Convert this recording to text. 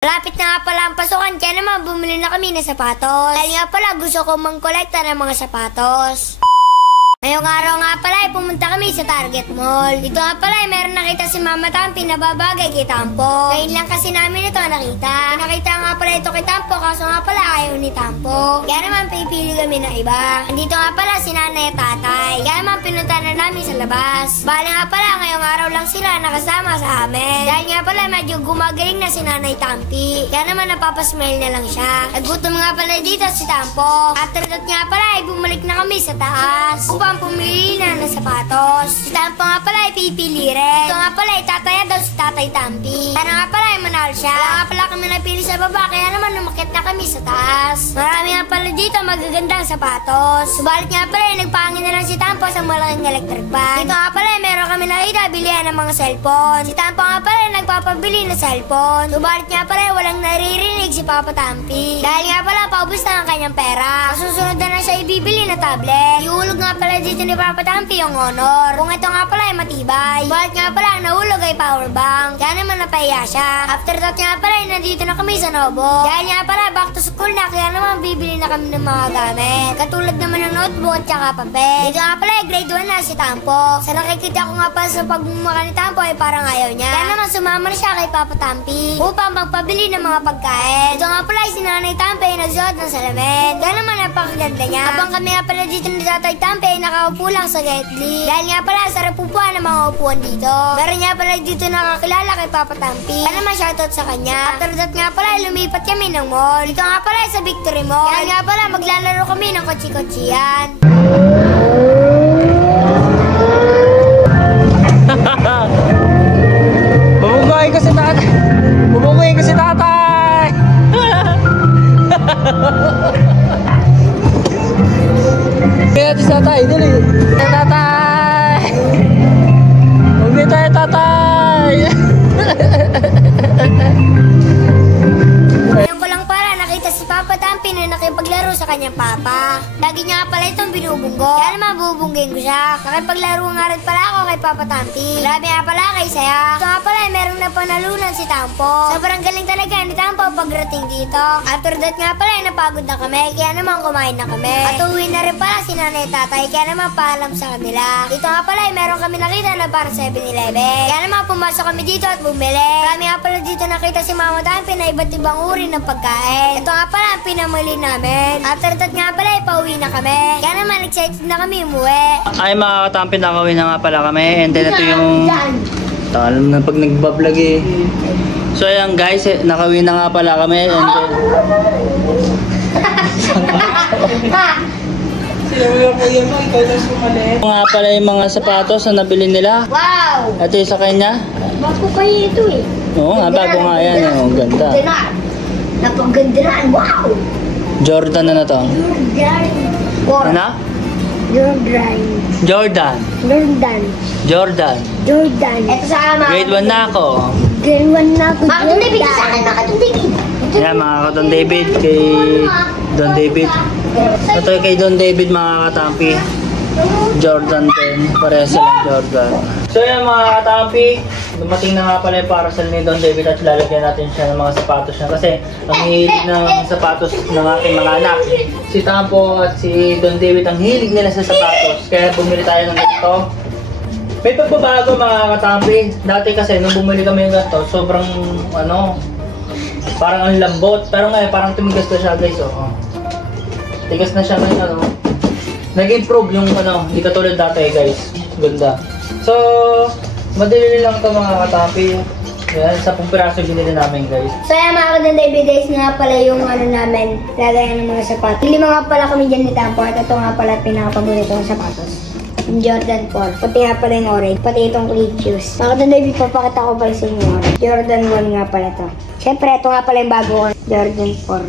Malapit na nga pala ang pasukan, kaya naman bumili na kami ng sapatos. Dahil nga pala gusto ko mang-kolekta ng mga sapatos. Ngayong araw nga pala ay pumunta kami sa Target Mall. Dito nga pala ay meron nakita si Mama Tampi na babagay kay Tampo. Ngayon lang kasi namin ito nakita. Nakita nga pala ito kay Tampo, kaso nga pala ayaw ni Tampo. Kaya naman pipili kami ng iba. Andito nga pala si nanay at tatay. Kaya naman pinunta na namin sa labas. Bali nga pala ngayong araw lang sila nakasama sa amin. Dahil nga pala medyo gumagaling na si nanay Tampi. Kaya naman napapasmile na lang siya. Nagutom nga pala dito si Tampo. After that nga pala ay bumalik na kami sa taas. Pumili na ng sapatos. Si Tampo nga pala ay pipili rin. Ito nga pala ay tataya daw si Tatay Tampi. Kaya nga pala ay manalo siya. Kaya nga pala kami napili sa baba, kaya naman umakyat na kami sa taas. Marami nga pala dito magagandang sapatos. Subalit nga pala ay nagpangin na lang si Tampo sa malaking electric fan. Dito nga pala ay meron kami nakita bilihan ng mga cellphone. Si Tampo nga pala ay nagpapabili ng cellphone. Subalit nga pala ay walang naririnig si Papa Tampi. Dahil nga pala paubos na ang kanyang pera. Susunod na siya ibibili na tablet. Iulog nga pala dito ni Papa Tampi yung honor. Kung ito nga pala ay matibay. Bakit nga pala ang nahulog ay power bank. Kaya naman napahiya siya. After that nga pala ay nandito na kami sa Nobo. Dahil nga pala back to school na, kaya naman bibili na kami ng mga gamit. Katulad naman ng notebook at saka papel. Dito nga pala ay grade 1 na si Tampo. Sa nakikita ko nga pala sa pagmumukha ni Tampo ay parang ayaw niya. Kaya naman sumama na siya kay Papa Tampi upang magpabili ng mga pagkain. Dito nga pala ay si Nanay Tampi ay nagsuot ng salamin. Kaya naman napakaganda niya. Habang kami nga pala dito ni Tatay Tampi ay nakaupo lang sa gate. Dahil nga pala sarap upuan ng mga upuan dito. Meron nga pala dito nakakilala kay Papa Tampi. Kaya naman shoutout sa kanya. After that nga pala lumipat kami ng mall. Dito nga pala sa Victory Mall. Kaya nga pala maglalaro kami ng kotsi-kotsiyan. Bubungguin ko si tatay. Bubungguin ko si tatay. Kaya si tatay, dali. Tatay. Huwag tayo tatay. Ngayon ko lang pala nakita si Papa Tampi na nakipaglaro sa kanyang papa. Lagi niya nga pala itong binubunggo. Kaya naman bubunggin ko siya. Nakipaglaro nga rin pala ako kay Papa Tampi. Grabe nga pala kay saya. Ito nga pala merong napanalunan si Tampo. Sobrang galing talaga ni Tampo pagrating dito. After that nga pala napagod na kami. Kaya naman kumain na kami. At uwi na rin pala si nanay at tatay. Kaya naman paalam sa kanila. Dito nga pala meron kami nakita na para 7-Eleven. Kaya naman pumasok kami dito at bumili. Marami nga pala dito nakita si Mama Tampi na iba't ibang uri ng pagkain. Ito nga pala ang pinamili namin. After that nga pala pauwi na kami. Kaya naman excited na kami umuwi. Ay mga katampi, nakawin na nga pala kami. And then ito yung alam na pag nagbablog eh. So ayan guys, nakawin na nga pala kami. And then ito nga pala yung mga sapatos na nabili nila. Wow! Ito yung sa kanya. Bago kayo ito eh. Oo nga, bago nga yan. Oh, ganda. Napaganda na. Wow! Jordan na to. Jordan. Ano? Jordan. Jordan. Jordan. Jordan. Jordan. Ito sa ama. Grade 1 na ako. Grade 1 na ako. Makatong David sa akin. Makatong David. Yan mga Don David kay Don David. Ito kay Don David mga katampi. Jordan din. Parehas silang Jordan. So yan mga katampi. Dumating na nga pala yung parcel ni Don David at lalagyan natin siya ng mga sapatos niya. Kasi ang hilig ng sapatos ng aking mga anak. Si Tampo at si Don David ang hilig nila sa sapatos. Kaya bumili tayo ng ganito. May pagbabago mga katampi. Dati kasi nung bumili kami ng ganito, sobrang parang ang lambot. Pero ngayon parang tumigas na siya guys. Oh. Tigas na siya ngayon. Nag-improve yung hindi katulad dati guys. Ganda. So, madali lang ito mga katampi. Yan, 10 piraso binili namin guys. So yan mga Don David guys, nga pala yung namin, lagayan ng mga sapatos. 5 nga pala kami dyan ni Tampo at ito nga pala pinakapaborito ng sapatos. Yung Jordan 4, pati nga pala yung orange, pati itong cleat shoes. Mga Don David, papakita ko pala sa inyo. Jordan 1 nga pala to. Siyempre, ito nga pala yung bago ko, Jordan 4.